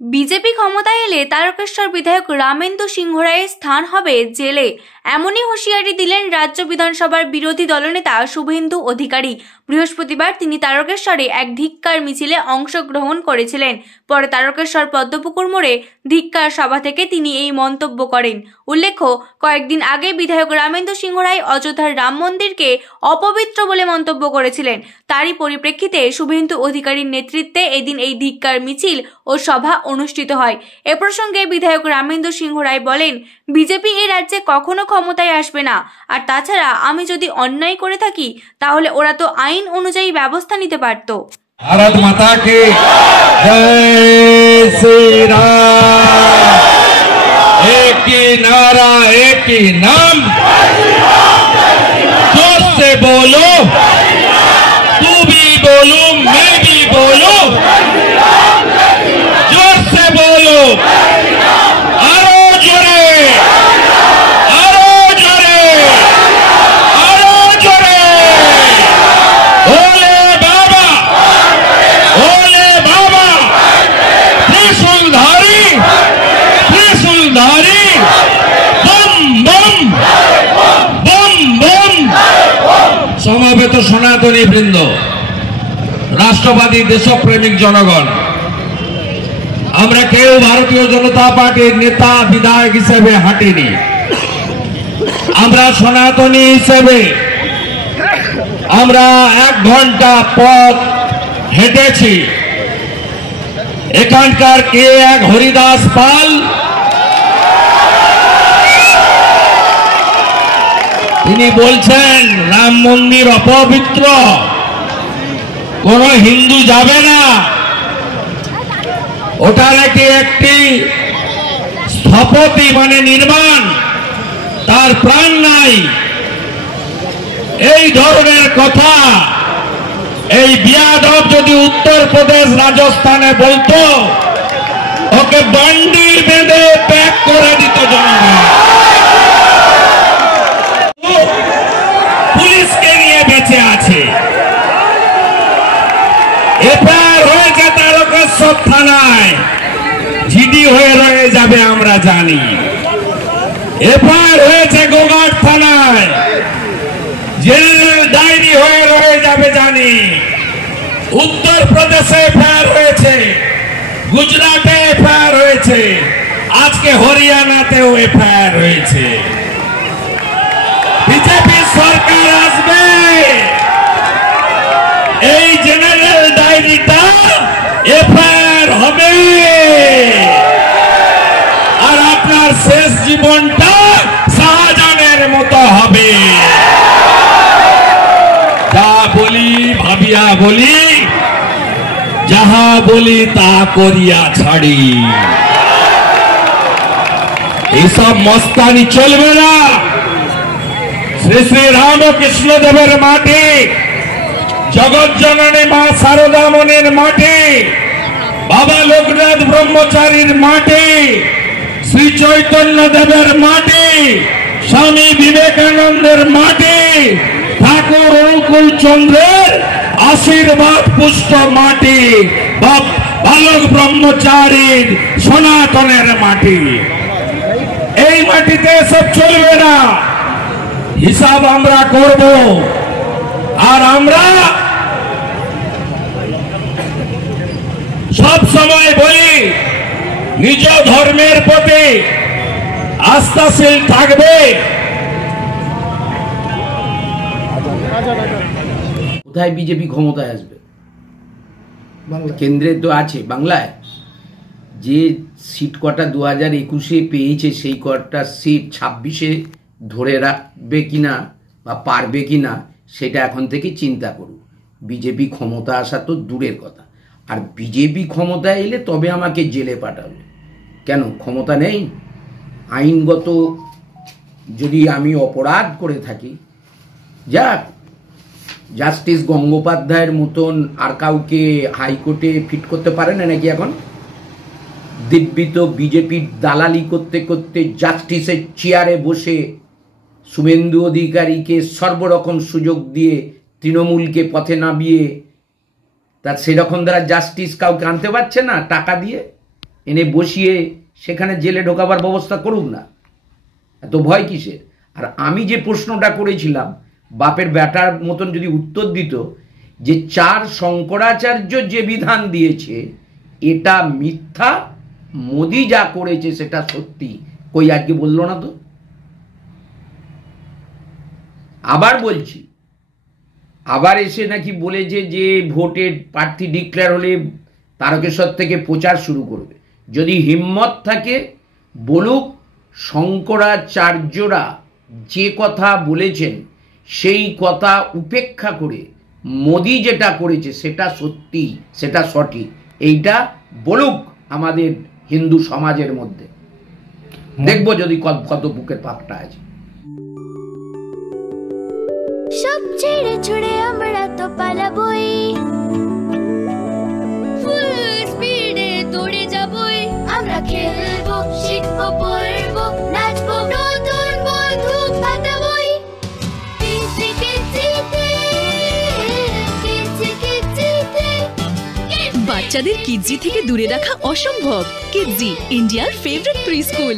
BJP ক্ষমতায় এলে তারকেশ্বর বিধায়ক রামেন্দু সিংহ রায়ের স্থান হবে জেলে, এমনই হুঁশিয়ারি দিলেন রাজ্য বিধানসভার বিরোধী দলনেতা শুভেন্দু অধিকারী। বৃহস্পতিবার তিনি তারকেশ্বরে এক ধিক্কার মিছিলে অংশগ্রহণ করেছিলেন। পরে তারকেশ্বর পদ্মপুকুর মোড়ে ধিক্কার সভা থেকে তিনি এই মন্তব্য করেন। উল্লেখ্য, কয়েকদিন আগে বিধায়ক রামেন্দু সিংহ রায় অযোধ্যার রাম মন্দিরকে অপবিত্র বলে মন্তব্য করেছিলেন। তারই পরিপ্রেক্ষিতে শুভেন্দু অধিকারীর নেতৃত্বে এদিন এই ধিক্কার মিছিল ও সভা অনুষ্ঠিত হয়। এ প্রসঙ্গে বিধায়ক রামেন্দু সিংহ রায় বলেন, বিজেপি এই রাজ্যে কখনো ক্ষমতায় আসবে না। আর তাছাড়া আমি যদি অন্যায় করে থাকি তাহলে ওরা তো আইন অনুযায়ী ব্যবস্থা নিতে পারত। भारत माता की जय श्री राम। एक ही नारा एक ही नाम, जोर से बोलो, तू भी बोलो मैं भी बोलो, जोर से बोलो, आरो जोरे, आरो जोरे, आरो जोरे। ओले बाबा, ओले बाबा, त्रिशूलधारी, त्रिशूलधारी, बम बम बम बम। সমাবেত সনাতনী বৃন্দ, রাষ্ট্রবাদী দেশপ্রেমিক জনগণ, আমরা কেউ ভারতীয় জনতা পার্টির নেতা বিধায়ক হিসেবে হাঁটিনি। আমরা সনাতনী হিসেবে আমরা 1 ঘন্টা পথ হেঁটেছি। এখানকার কে এক হরিদাস পাল তিনি বলছেন রাম মন্দির অপবিত্র, কোন হিন্দু যাবে না, ওটা নাকি একটি স্থপতি মানে নির্মাণ, তার প্রাণ নাই। এই ধরনের কথা এই বিয়াদব যদি উত্তরপ্রদেশ রাজস্থানে বলতো, ওকে বান্ডিল বেঁধে প্যাক করে দিত জনগণ। পুলিশকে নিয়ে বেঁচে আছে। এফআইআর হয়েছে তারকেশ্বর থানায়, জিডি হয়ে রয়ে যাবে আমরা জানি। এফআইআর হয়েছে গোঘাট থানায়, জেনারেল ডায়েরি হয়ে রয়ে যাবে জানি। উত্তরপ্রদেশে এফআইআর হয়েছে, গুজরাটে এফআইআর হয়েছে, আজকে হরিয়ানাতেও এফআইআর হয়েছে। বিজেপি সরকার আসবে, এই জেনারেল ডায়েরিটা এফআইআর হবে, আর আপনার শেষ জীবনটা শাহজাহানের মতো হবে। যা বলি ভাবিয়া বলি, যাহা বলি তা করিয়া ছাড়ি। এইসব মস্তানি চলবে না। শ্রী শ্রী রামকৃষ্ণ দেবের মাটি, জগৎ জননী মা শারদা মনির মাটি, বাবা লোকনাথ ব্রহ্মচারীর মাটি, শ্রী চৈতন্য দেবের মাটি, স্বামী বিবেকানন্দের মাটি, ঠাকুর অনুকূল চন্দ্রের আশীর্বাদ পুষ্ট মাটি, বালক ব্রহ্মচারীর সনাতনের মাটি। এই মাটিতে সব চলবে না, হিসাব আমরা করব। আর আমরা সব সময় বলি, নিজ ধর্মের প্রতি আস্থাশীল থাকবে। কোথায় বিজেপি ক্ষমতায় আসবে? কেন্দ্রে তো আছে বাংলায়। যে সিট কটা 2021-এ পেয়েছে, সেই কটা সিট 26-এ ধরে রাখবে কিনা বা পারবে কিনা সেটা এখন থেকে চিন্তা করুন। বিজেপি ক্ষমতা আসা তো দূরের কথা, আর বিজেপি ক্ষমতা এলে তবে আমাকে জেলে পাঠাবে কেন? ক্ষমতা নেই? আইনগত যদি আমি অপরাধ করে থাকি, যাক, জাস্টিস গঙ্গোপাধ্যায়ের মতন আর কাউকে হাইকোর্টে ফিট করতে পারে না নাকি এখন? দিব্যি তো বিজেপির দালালি করতে করতে জাস্টিসের চেয়ারে বসে শুভেন্দু অধিকারীকে সর্বরকম সুযোগ দিয়ে তৃণমূলকে পথে নামিয়ে তার সেরকম দ্বারা জাস্টিস কাউকে আনতে পারছে না টাকা দিয়ে। এনে বসিয়ে সেখানে জেলে ঢোকাবার ব্যবস্থা করুক না, এত ভয় কিসের? আর আমি যে প্রশ্নটা করেছিলাম, বাপের ব্যাটার মতন যদি উত্তর দিত যে 4 শঙ্করাচার্য যে বিধান দিয়েছে এটা মিথ্যা, মোদি যা করেছে সেটা সত্যি, কই আজকে বললো না তো। আবার বলছি, আবার এসে নাকি বলেছে যে ভোটের প্রার্থী ডিক্লেয়ার হলে তারকেশ্বর থেকে প্রচার শুরু করবে। যদি হিম্মত থাকে বলুক, শঙ্করাচার্যরা যে কথা বলেছেন সেই কথা উপেক্ষা করে মোদি যেটা করেছে সেটা সত্যি, সেটা সঠিক, এইটা বলুক আমাদের হিন্দু সমাজের মধ্যে, দেখবো যদি কত বুকের পাপটা আছে। সব ছেড়ে ছুড়ে আমরা তো পালাবই, ফুল স্পিডে দৌড়ে যাবই, আমরা খেলবো, শিখবো, পড়বো, নাচবো, নতুন বন্ধু পাতাবই। বাচ্চাদের কিডজি থেকে দূরে রাখা অসম্ভব। কিডজি, ইন্ডিয়ার ফেভারিট প্রি স্কুল।